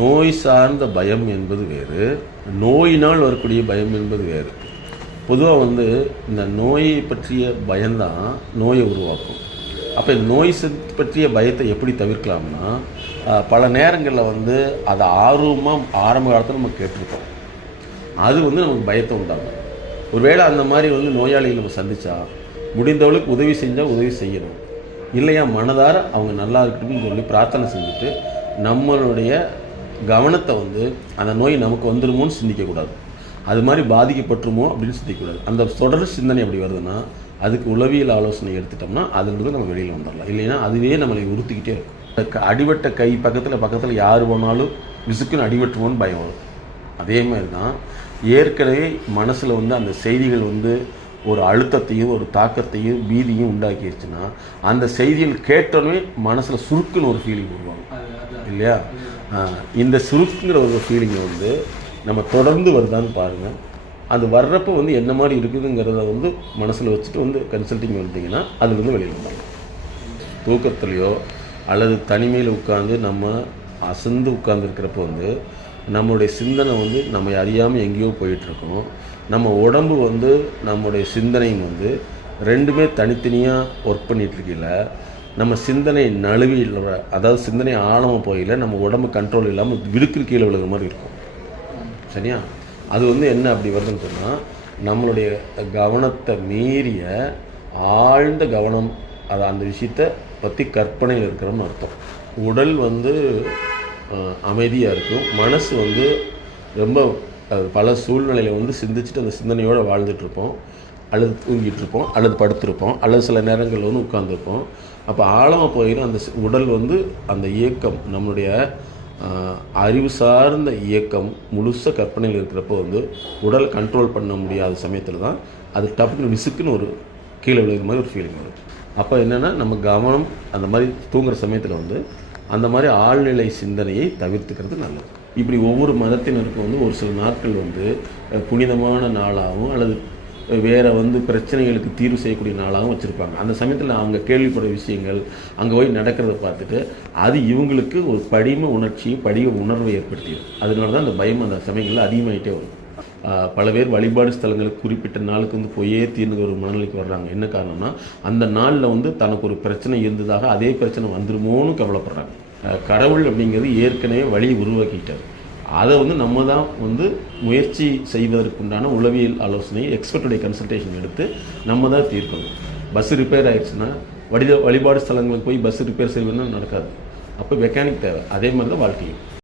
நோய் சார்ந்த பயம் என்பது வேறு, நோயினால் வரக்கூடிய பயம் என்பது வேறு. பொதுவாக இந்த நோயை பற்றிய பயம்தான் நோயை உருவாக்கும். அப்போ நோய் பற்றிய பயத்தை எப்படி தவிர்க்கலாம்னா, பல நேரங்களில் அதை ஆர்வமாக ஆரம்ப காலத்தில் நம்ம கேட்டிருக்கோம். அது நமக்கு பயத்தை உண்டாகும். ஒருவேளை அந்த மாதிரி நோயாளிகள் நம்ம சந்தித்தா முடிந்தவளுக்கு உதவி செஞ்சால் உதவி செய்யணும். இல்லையா மனதார அவங்க நல்லா இருக்கணும்னு சொல்லி பிரார்த்தனை செஞ்சுட்டு நம்மளுடைய கவனத்தை அந்த நோய் நமக்கு வந்துடுமோன்னு சிந்திக்கக்கூடாது. அது மாதிரி பாதிக்கப்பட்டுருமோ அப்படின்னு சிந்திக்கக்கூடாது. அந்த தொடர் சிந்தனை அப்படி வருதுன்னா அதுக்கு உளவியல் ஆலோசனை எடுத்துட்டோம்னா அதுலேருந்து நம்ம வெளியில் வந்துடலாம். இல்லைன்னா அதுவே நம்மளை உறுத்திக்கிட்டே இருக்கும். அடிபட்ட கை பக்கத்தில் யார் போனாலும் விசுக்குன்னு அடிபட்டுருமோன்னு பயம் வரும். அதே மாதிரி தான் ஏற்கனவே மனசில் அந்த செய்திகள் ஒரு அழுத்தத்தையும் ஒரு தாக்கத்தையும் பீதியும் உண்டாக்கிடுச்சுன்னா அந்த செய்திகள் கேட்டோன்னே மனசில் சுருக்குன்னு ஒரு ஃபீலிங் வருவாங்க இல்லையா? இந்த சுருக்குங்கிற ஒரு ஃபீலிங் நம்ம தொடர்ந்து வருதான்னு பாருங்கள். அது வர்றப்போ என்ன மாதிரி இருக்குதுங்கிறத மனசில் வச்சுட்டு கன்சல்டிங் வந்தீங்கன்னா அதுலேருந்து வெளியில் வந்தாங்க. தூக்கத்துலையோ அல்லது தனிமையில் உட்காந்து நம்ம அசந்து உட்கார்ந்துருக்கிறப்போ நம்மளுடைய சிந்தனை நம்ம அறியாமல் எங்கேயோ போயிட்டுருக்கோம். நம்ம உடம்பு நம்முடைய சிந்தனையும் ரெண்டுமே தனித்தனியாக ஒர்க் பண்ணிகிட்ருக்கல. நம்ம சிந்தனை நழுவி, அதாவது சிந்தனை ஆழமாக போயில நம்ம உடம்பு கண்ட்ரோல் இல்லாமல் விழுக்கிற கீழே விழுகிற மாதிரி இருக்கும். சரியா? அது என்ன அப்படி வருதுன்னு சொன்னால் நம்மளுடைய கவனத்தை மீறிய ஆழ்ந்த கவனம், அது அந்த விஷயத்தை பற்றி கற்பனையில் இருக்கிறோம்னு அர்த்தம். உடல் அமைதியாக இருக்கும், மனசு ரொம்ப பல சூழ்நிலையில் சிந்திச்சுட்டு அந்த சிந்தனையோடு வாழ்ந்துட்டுருப்போம், அல்லது தூங்கிட்டுருப்போம், அல்லது படுத்திருப்போம், அல்லது சில நேரங்களில் உட்காந்துருப்போம். அப்போ ஆழமாக போயிடும் அந்த உடல் அந்த இயக்கம், நம்மளுடைய அறிவு சார்ந்த இயக்கம் முழுசாக கற்பனையில் இருக்கிறப்போ உடலை கண்ட்ரோல் பண்ண முடியாத சமயத்தில் தான் அது டப்புன்னு விசுக்குன்னு ஒரு கீழே விழுகிற மாதிரி ஒரு ஃபீலிங் வரும். அப்போ என்னென்னா நம்ம கவனம் அந்த மாதிரி தூங்குகிற சமயத்தில் அந்த மாதிரி ஆழ்நிலை சிந்தனையை தவிர்த்துக்கிறது நல்லது. இப்படி ஒவ்வொரு மதத்தினருக்கும் ஒரு சில நாட்கள் புனிதமான நாளாகவும் அல்லது வேறு பிரச்சனைகளுக்கு தீர்வு செய்யக்கூடிய நாளாகவும் வச்சுருப்பாங்க. அந்த சமயத்தில் அவங்க கேள்விப்படுற விஷயங்கள் அங்கே போய் நடக்கிறத பார்த்துட்டு அது இவங்களுக்கு ஒரு படிம உணர்ச்சி, படிவ உணர்வை ஏற்படுத்திடும். அதனால தான் அந்த பயம் அந்த சமயங்களில் அதிகமாகிட்டே வரும். பல பேர் வழிபாடு ஸ்தலங்களுக்கு குறிப்பிட்ட நாளுக்கு போயே தீர்ந்து ஒரு மனநிலைக்கு வர்றாங்க. என்ன காரணம்னா அந்த நாளில் தனக்கு ஒரு பிரச்சனை இருந்ததாக அதே பிரச்சனை வந்துருமோன்னு கவலைப்படுறாங்க. கடவுள் அப்படிங்கிறது ஏற்கனவே வழியை உருவாக்கிட்டார். அதை நம்ம தான் முயற்சி செய்வதற்குண்டான உளவியல் ஆலோசனை, எக்ஸ்பர்ட்டுடைய கன்சல்டேஷன் எடுத்து நம்ம தான் தீர்க்கணும். பஸ் ரிப்பேர் ஆகிடுச்சுன்னா வழிபாடு ஸ்தலங்களுக்கு போய் பஸ் ரிப்பேர் செய்யணும்னா நடக்காது. அப்போ மெக்கானிக் தேவை. அதே மாதிரி தான் வாழ்க்கையும்.